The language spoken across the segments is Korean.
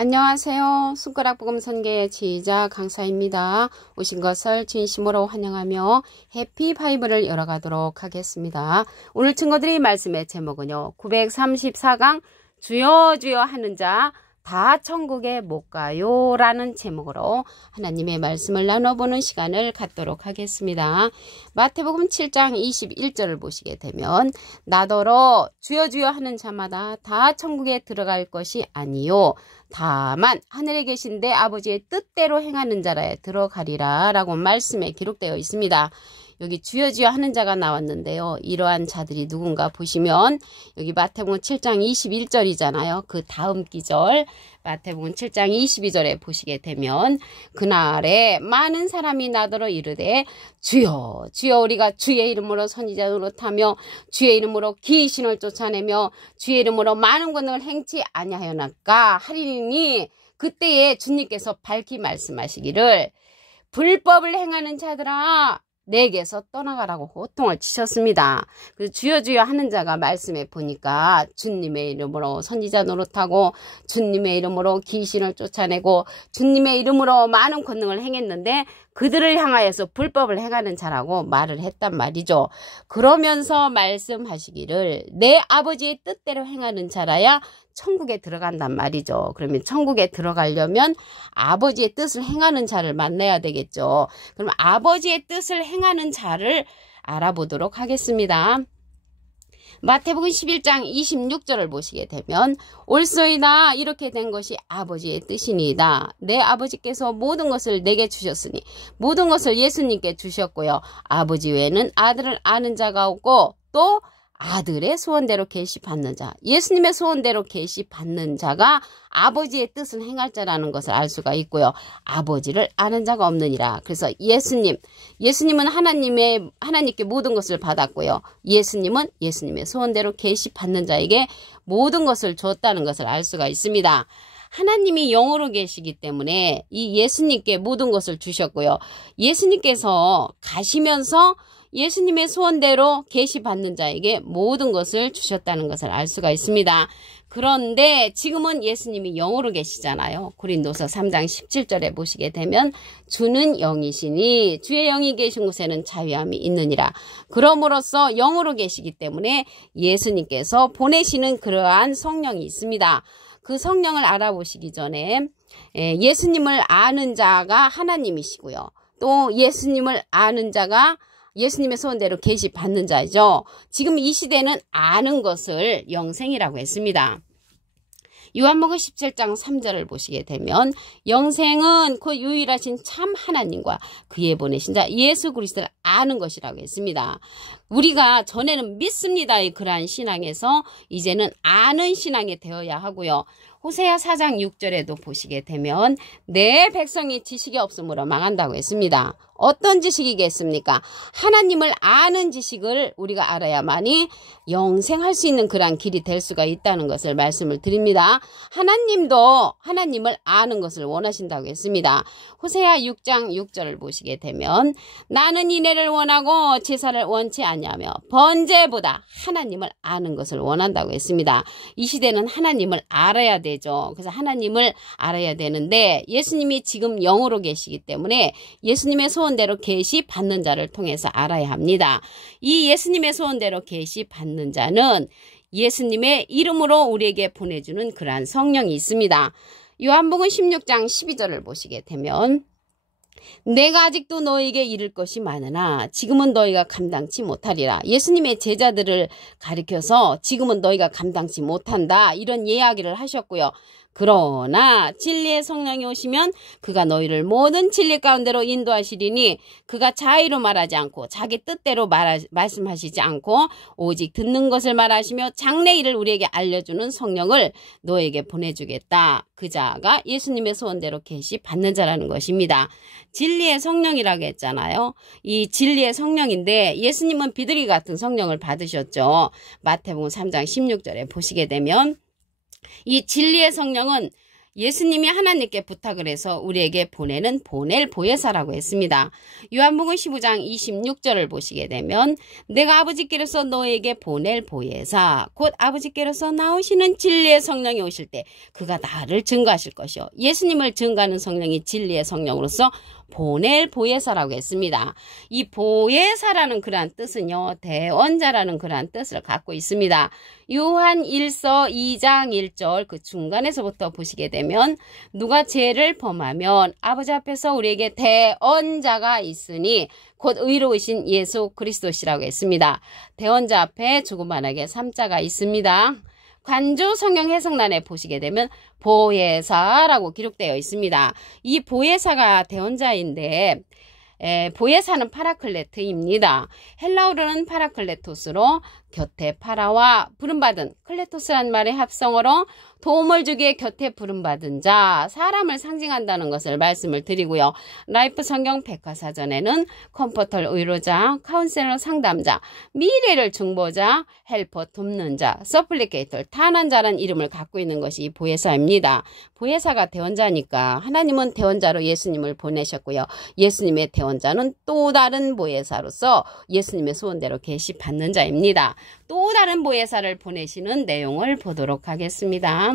안녕하세요. 손가락 복음 선교의 지휘자 강사입니다. 오신 것을 진심으로 환영하며 해피 바이블을 열어가도록 하겠습니다. 오늘 친구들이 말씀의 제목은요. 934강 주여 주여 하는 자 다 천국에 못 가요 라는 제목으로 하나님의 말씀을 나눠보는 시간을 갖도록 하겠습니다. 마태복음 7장 21절을 보시게 되면 나더러 주여 주여 하는 자마다 다 천국에 들어갈 것이 아니요 다만 하늘에 계신 내 아버지의 뜻대로 행하는 자라에 들어가리라 라고 말씀에 기록되어 있습니다. 여기 주여 주여 하는 자가 나왔는데요. 이러한 자들이 누군가 보시면 여기 마태복음 7장 21절이잖아요. 그 다음 기절 마태복음 7장 22절에 보시게 되면 그날에 많은 사람이 나더러 이르되 주여 주여 우리가 주의 이름으로 선지자 노릇하며 주의 이름으로 귀신을 쫓아내며 주의 이름으로 많은 권능을 행치 아니하였나까 하리니 그때에 주님께서 밝히 말씀하시기를 불법을 행하는 자들아 내게서 떠나가라고 호통을 치셨습니다. 그래서 주여 주여 하는 자가 말씀에 보니까 주님의 이름으로 선지자 노릇하고 주님의 이름으로 귀신을 쫓아내고 주님의 이름으로 많은 권능을 행했는데 그들을 향하여서 불법을 행하는 자라고 말을 했단 말이죠. 그러면서 말씀하시기를 내 아버지의 뜻대로 행하는 자라야 천국에 들어간단 말이죠. 그러면 천국에 들어가려면 아버지의 뜻을 행하는 자를 만나야 되겠죠. 그럼 아버지의 뜻을 행하는 자를 알아보도록 하겠습니다. 마태복음 11장 26절을 보시게 되면 올소이다 이렇게 된 것이 아버지의 뜻이니이다. 내 아버지께서 모든 것을 내게 주셨으니 모든 것을 예수님께 주셨고요. 아버지 외에는 아들을 아는 자가 없고 또 아들의 소원대로 계시받는 자, 예수님의 소원대로 계시받는 자가 아버지의 뜻을 행할 자라는 것을 알 수가 있고요. 아버지를 아는 자가 없느니라. 그래서 예수님은 하나님께 모든 것을 받았고요. 예수님은 예수님의 소원대로 계시받는 자에게 모든 것을 줬다는 것을 알 수가 있습니다. 하나님이 영으로 계시기 때문에 이 예수님께 모든 것을 주셨고요. 예수님께서 가시면서 예수님의 소원대로 계시받는 자에게 모든 것을 주셨다는 것을 알 수가 있습니다. 그런데 지금은 예수님이 영으로 계시잖아요. 고린도서 3장 17절에 보시게 되면 주는 영이시니 주의 영이 계신 곳에는 자유함이 있느니라. 그럼으로써 영으로 계시기 때문에 예수님께서 보내시는 그러한 성령이 있습니다. 그 성령을 알아보시기 전에 예수님을 아는 자가 하나님이시고요. 또 예수님을 아는 자가 예수님의 소원대로 계시받는 자죠. 지금 이 시대는 아는 것을 영생이라고 했습니다. 요한복음 17장 3절을 보시게 되면 영생은 그 유일하신 참 하나님과 그의 보내신 자 예수 그리스도를 아는 것이라고 했습니다. 우리가 전에는 믿습니다의 그러한 신앙에서 이제는 아는 신앙이 되어야 하고요. 호세아 4장 6절에도 보시게 되면 내 백성이 지식이 없으므로 망한다고 했습니다. 어떤 지식이겠습니까? 하나님을 아는 지식을 우리가 알아야만이 영생할 수 있는 그러한 길이 될 수가 있다는 것을 말씀을 드립니다. 하나님도 하나님을 아는 것을 원하신다고 했습니다. 호세아 6장 6절을 보시게 되면 나는 인애를 원하고 제사를 원치 아니하며 번제보다 하나님을 아는 것을 원한다고 했습니다. 이 시대는 하나님을 알아야 되죠. 그래서 하나님을 알아야 되는데 예수님이 지금 영으로 계시기 때문에 예수님의 소원대로 계시받는 자를 통해서 알아야 합니다. 이 예수님의 소원대로 계시받는 자는 예수님의 이름으로 우리에게 보내주는 그러한 성령이 있습니다. 요한복음 16장 12절을 보시게 되면 내가 아직도 너에게 이를 것이 많으나 지금은 너희가 감당치 못하리라. 예수님의 제자들을 가리켜서 지금은 너희가 감당치 못한다 이런 이야기를 하셨고요. 그러나 진리의 성령이 오시면 그가 너희를 모든 진리 가운데로 인도하시리니 그가 자의로 말하지 않고 자기 뜻대로 말씀하시지 않고 오직 듣는 것을 말하시며 장래일을 우리에게 알려주는 성령을 너에게 보내주겠다. 그 자가 예수님의 소원대로 계시받는 자라는 것입니다. 진리의 성령이라고 했잖아요. 이 진리의 성령인데 예수님은 비둘기 같은 성령을 받으셨죠. 마태복음 3장 16절에 보시게 되면 이 진리의 성령은 예수님이 하나님께 부탁을 해서 우리에게 보낼 보혜사라고 했습니다. 요한복음 15장 26절을 보시게 되면 내가 아버지께로서 너에게 보낼 보혜사 곧 아버지께로서 나오시는 진리의 성령이 오실 때 그가 나를 증거하실 것이요. 예수님을 증거하는 성령이 진리의 성령으로서 보낼 보혜사라고 했습니다. 이 보혜사라는 그러한 뜻은요, 대언자라는 그러한 뜻을 갖고 있습니다. 요한 1서 2장 1절 그 중간에서부터 보시게 되면 누가 죄를 범하면 아버지 앞에서 우리에게 대언자가 있으니 곧 의로우신 예수 그리스도시라고 했습니다. 대언자 앞에 조그만하게 3자가 있습니다. 관조 성경 해석란에 보시게 되면 보혜사라고 기록되어 있습니다. 이 보혜사가 대언자인데 보혜사는 파라클레트입니다. 헬라어로는 파라클레토스로 곁에 파라와 부름받은 클레토스란 말의 합성어로 도움을 주기에 곁에 부름받은 자, 사람을 상징한다는 것을 말씀을 드리고요. 라이프 성경 백과사전에는 컴포터 의로자, 카운셀러 상담자, 미래를 중보자, 헬퍼 돕는 자, 서플리케이터 탄원자라는 이름을 갖고 있는 것이 이 보혜사입니다. 보혜사가 대언자니까 하나님은 대언자로 예수님을 보내셨고요. 예수님의 대언자는 또 다른 보혜사로서 예수님의 소원대로 계시받는 자입니다. 또 다른 보혜사를 보내시는 내용을 보도록 하겠습니다.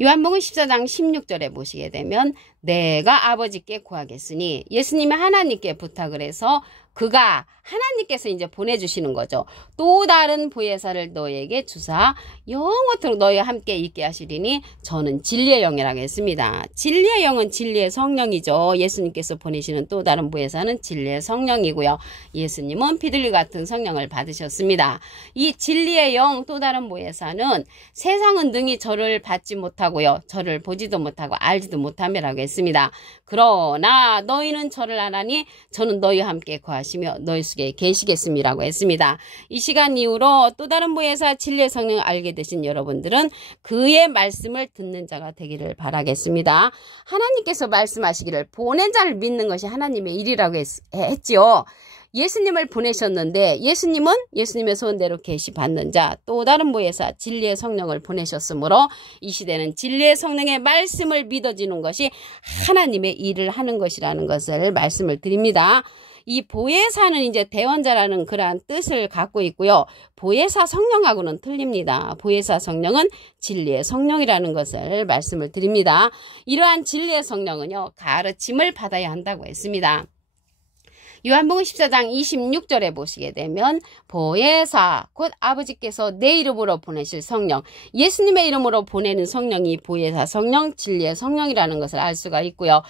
요한복음 14장 16절에 보시게 되면 내가 아버지께 구하겠으니 예수님이 하나님께 부탁을 해서 그가 하나님께서 이제 보내주시는 거죠. 또 다른 보혜사를 너에게 주사 영원토록 너희와 함께 있게 하시리니 저는 진리의 영이라고 했습니다. 진리의 영은 진리의 성령이죠. 예수님께서 보내시는 또 다른 보혜사는 진리의 성령이고요. 예수님은 비둘기 같은 성령을 받으셨습니다. 이 진리의 영 또 다른 보혜사는 세상은 능히 저를 받지 못하고요. 저를 보지도 못하고 알지도 못하며라고 했습니다. 그러나 너희는 저를 아나니 저는 너희와 함께 거하시며 너희 속에 계시겠음이라고 했습니다. 이 시간 이후로 또 다른 보혜사 진리의 성령을 알게 되신 여러분들은 그의 말씀을 듣는 자가 되기를 바라겠습니다. 하나님께서 말씀하시기를 보낸 자를 믿는 것이 하나님의 일이라고 했지요. 예수님을 보내셨는데 예수님은 예수님의 소원대로 계시받는 자, 또 다른 보혜사 진리의 성령을 보내셨으므로 이 시대는 진리의 성령의 말씀을 믿어지는 것이 하나님의 일을 하는 것이라는 것을 말씀을 드립니다. 이 보혜사는 이제 대언자라는 그러한 뜻을 갖고 있고요. 보혜사 성령하고는 틀립니다. 보혜사 성령은 진리의 성령이라는 것을 말씀을 드립니다. 이러한 진리의 성령은요, 가르침을 받아야 한다고 했습니다. 요한복음 14장 26절에 보시게 되면 보혜사 곧 아버지께서 내 이름으로 보내실 성령, 예수님의 이름으로 보내는 성령이 보혜사 성령, 진리의 성령이라는 것을 알 수가 있고요.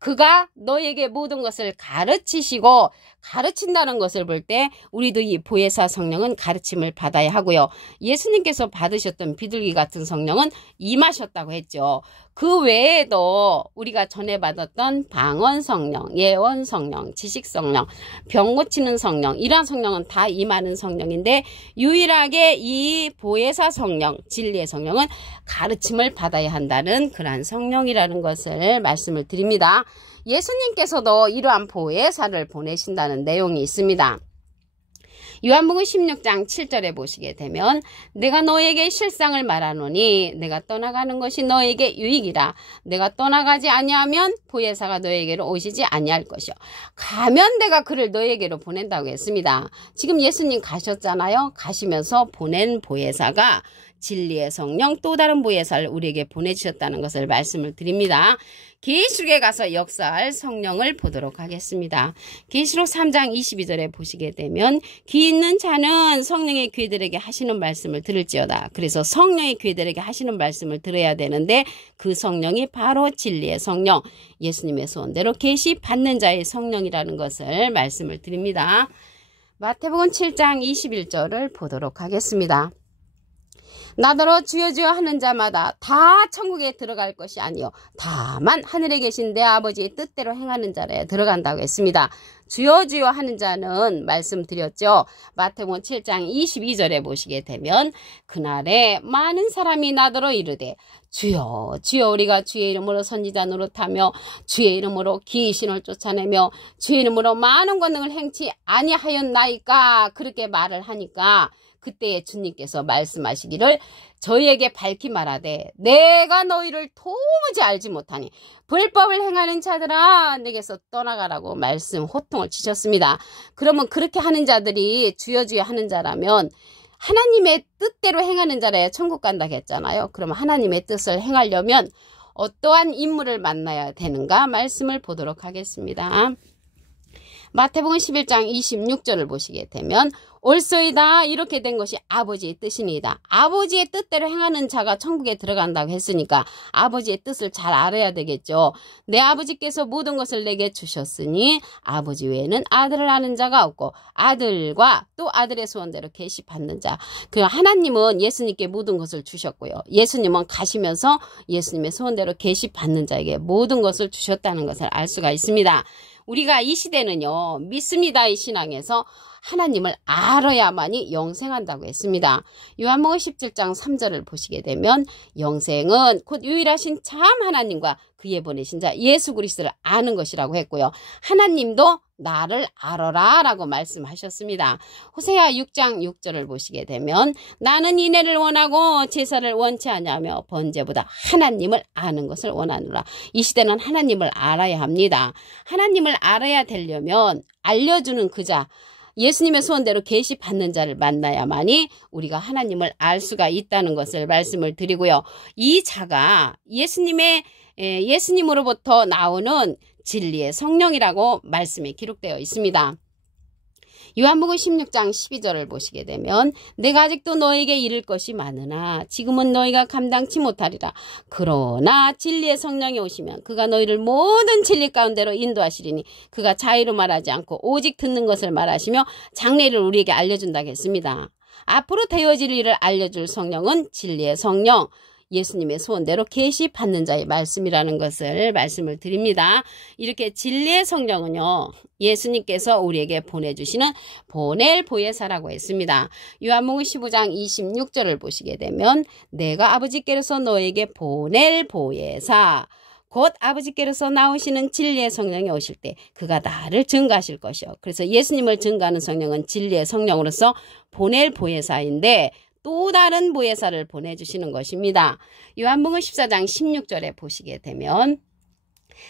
그가 너에게 모든 것을 가르치시고 가르친다는 것을 볼 때 우리도 이 보혜사 성령은 가르침을 받아야 하고요. 예수님께서 받으셨던 비둘기 같은 성령은 임하셨다고 했죠. 그 외에도 우리가 전에 받았던 방언 성령, 예언 성령, 지식 성령, 병 고치는 성령, 이러한 성령은 다 임하는 성령인데 유일하게 이 보혜사 성령, 진리의 성령은 가르침을 받아야 한다는 그러한 성령이라는 것을 말씀을 드립니다. 예수님께서도 이러한 보혜사를 보내신다는 내용이 있습니다. 요한복음 16장 7절에 보시게 되면 내가 너에게 실상을 말하노니 내가 떠나가는 것이 너에게 유익이라. 내가 떠나가지 아니하면 보혜사가 너에게로 오시지 아니할 것이요. 가면 내가 그를 너에게로 보낸다고 했습니다. 지금 예수님 가셨잖아요. 가시면서 보낸 보혜사가 진리의 성령 또 다른 보혜사를 우리에게 보내주셨다는 것을 말씀을 드립니다. 계시록에 가서 역사할 성령을 보도록 하겠습니다. 계시록 3장 22절에 보시게 되면 귀 있는 자는 성령의 귀들에게 하시는 말씀을 들을지어다. 그래서 성령의 귀들에게 하시는 말씀을 들어야 되는데 그 성령이 바로 진리의 성령, 예수님의 소원대로 계시 받는 자의 성령이라는 것을 말씀을 드립니다. 마태복음 7장 21절을 보도록 하겠습니다. 나더러 주여 주여 하는 자마다 다 천국에 들어갈 것이 아니요 다만 하늘에 계신 내 아버지의 뜻대로 행하는 자라야 들어간다고 했습니다. 주여 주여 하는 자는 말씀드렸죠. 마태복음 7장 22절에 보시게 되면 그날에 많은 사람이 나더러 이르되 주여 주여 우리가 주의 이름으로 선지자 노릇하며 주의 이름으로 귀신을 쫓아내며 주의 이름으로 많은 권능을 행치 아니하였나이까 그렇게 말을 하니까 그때에 주님께서 말씀하시기를 저희에게 밝히 말하되 내가 너희를 도무지 알지 못하니 불법을 행하는 자들아 내게서 떠나가라고 호통을 치셨습니다. 그러면 그렇게 하는 자들이 주여 주여 하는 자라면 하나님의 뜻대로 행하는 자라야 천국 간다고 했잖아요. 그러면 하나님의 뜻을 행하려면 어떠한 인물을 만나야 되는가 말씀을 보도록 하겠습니다. 마태복음 11장 26절을 보시게 되면 옳소이다 이렇게 된 것이 아버지의 뜻이니이다. 아버지의 뜻대로 행하는 자가 천국에 들어간다고 했으니까 아버지의 뜻을 잘 알아야 되겠죠. 내 아버지께서 모든 것을 내게 주셨으니 아버지 외에는 아들을 아는 자가 없고 아들과 또 아들의 소원대로 계시 받는 자. 그 하나님은 예수님께 모든 것을 주셨고요. 예수님은 가시면서 예수님의 소원대로 계시 받는 자에게 모든 것을 주셨다는 것을 알 수가 있습니다. 우리가 이 시대는요, 믿습니다의 신앙에서 하나님을 알아야만이 영생한다고 했습니다. 요한복음 17장 3절을 보시게 되면 영생은 곧 유일하신 참 하나님과 그의 보내신 자 예수 그리스도를 아는 것이라고 했고요. 하나님도 나를 알아라 라고 말씀하셨습니다. 호세아 6장 6절을 보시게 되면 나는 인애를 원하고 제사를 원치 아니하며 번제보다 하나님을 아는 것을 원하노라. 이 시대는 하나님을 알아야 합니다. 하나님을 알아야 되려면 알려주는 그 자, 예수님의 소원대로 계시 받는 자를 만나야만이 우리가 하나님을 알 수가 있다는 것을 말씀을 드리고요. 이 자가 예수님으로부터 나오는 진리의 성령이라고 말씀이 기록되어 있습니다. 요한복음 16장 12절을 보시게 되면 내가 아직도 너에게 이를 것이 많으나 지금은 너희가 감당치 못하리라. 그러나 진리의 성령이 오시면 그가 너희를 모든 진리 가운데로 인도하시리니 그가 자의로 말하지 않고 오직 듣는 것을 말하시며 장래를 우리에게 알려준다고 했습니다. 앞으로 되어질 일을 알려줄 성령은 진리의 성령, 예수님의 소원대로 계시 받는 자의 말씀이라는 것을 말씀을 드립니다. 이렇게 진리의 성령은요, 예수님께서 우리에게 보내주시는 보낼 보혜사라고 했습니다. 요한복음 15장 26절을 보시게 되면 내가 아버지께로서 너에게 보낼 보혜사 곧 아버지께로서 나오시는 진리의 성령이 오실 때 그가 나를 증거하실 것이요. 그래서 예수님을 증거하는 성령은 진리의 성령으로서 보낼 보혜사인데 또 다른 보혜사를 보내주시는 것입니다. 요한복음 14장 16절에 보시게 되면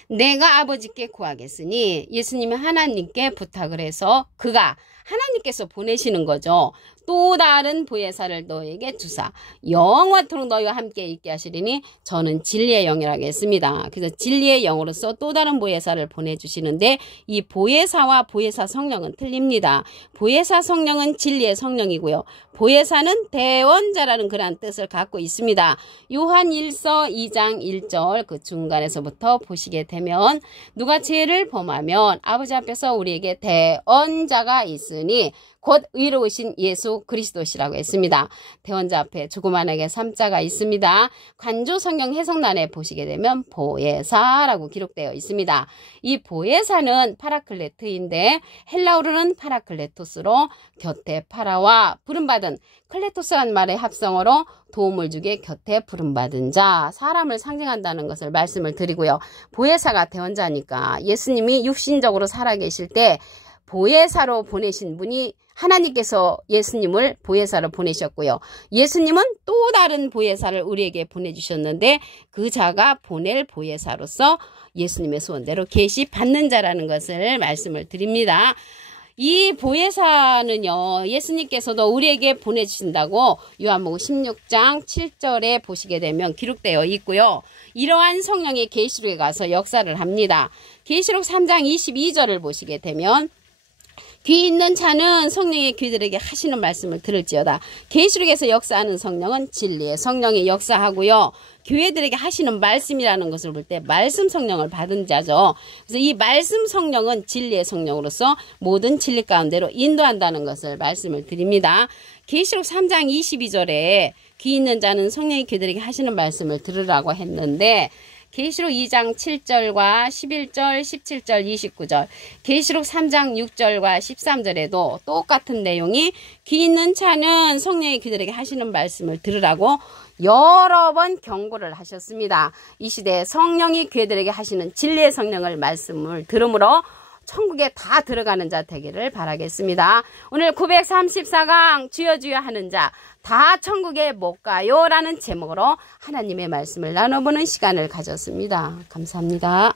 내가 아버지께 구하겠으니 예수님이 하나님께 부탁을 해서 그가 하나님께서 보내시는 거죠. 또 다른 보혜사를 너에게 주사 영원토록 너희와 함께 있게 하시리니 저는 진리의 영이라고 했습니다. 그래서 진리의 영으로서 또 다른 보혜사를 보내주시는데 이 보혜사와 보혜사 성령은 틀립니다. 보혜사 성령은 진리의 성령이고요. 보혜사는 대원자라는 그런 뜻을 갖고 있습니다. 요한 1서 2장 1절 그 중간에서부터 보시게 되면 누가 죄를 범하면 아버지 앞에서 우리에게 대언자가 있으니 곧 의로우신 예수 그리스도시라고 했습니다. 대원자 앞에 조그만하게 3자가 있습니다. 관조 성경 해석란에 보시게 되면 보혜사라고 기록되어 있습니다. 이 보혜사는 파라클레트인데 헬라어로는 파라클레토스로 곁에 파라와 부름받은 클레토스란 말의 합성어로 도움을 주게 곁에 부름받은 자, 사람을 상징한다는 것을 말씀을 드리고요. 보혜사가 대원자니까 예수님이 육신적으로 살아계실 때 보혜사로 보내신 분이 하나님께서 예수님을 보혜사로 보내셨고요. 예수님은 또 다른 보혜사를 우리에게 보내주셨는데 그 자가 보낼 보혜사로서 예수님의 소원대로 계시 받는 자라는 것을 말씀을 드립니다. 이 보혜사는요, 예수님께서도 우리에게 보내주신다고 요한복음 16장 7절에 보시게 되면 기록되어 있고요. 이러한 성령이 계시록에 가서 역사를 합니다. 계시록 3장 22절을 보시게 되면 귀 있는 자는 성령의 귀들에게 하시는 말씀을 들을지어다. 계시록에서 역사하는 성령은 진리의 성령이 역사하고요. 교회들에게 하시는 말씀이라는 것을 볼 때 말씀 성령을 받은 자죠. 그래서 이 말씀 성령은 진리의 성령으로서 모든 진리 가운데로 인도한다는 것을 말씀을 드립니다. 계시록 3장 22절에 귀 있는 자는 성령의 귀들에게 하시는 말씀을 들으라고 했는데 계시록 2장 7절과 11절, 17절, 29절, 계시록 3장 6절과 13절에도 똑같은 내용이 귀 있는 자는 성령의 귀들에게 하시는 말씀을 들으라고 여러 번 경고를 하셨습니다. 이 시대에 성령이 귀들에게 하시는 진리의 성령을 말씀을 들으므로 천국에 다 들어가는 자 되기를 바라겠습니다. 오늘 934강 주여 주여 하는 자 다 천국에 못 가요 라는 제목으로 하나님의 말씀을 나눠보는 시간을 가졌습니다. 감사합니다.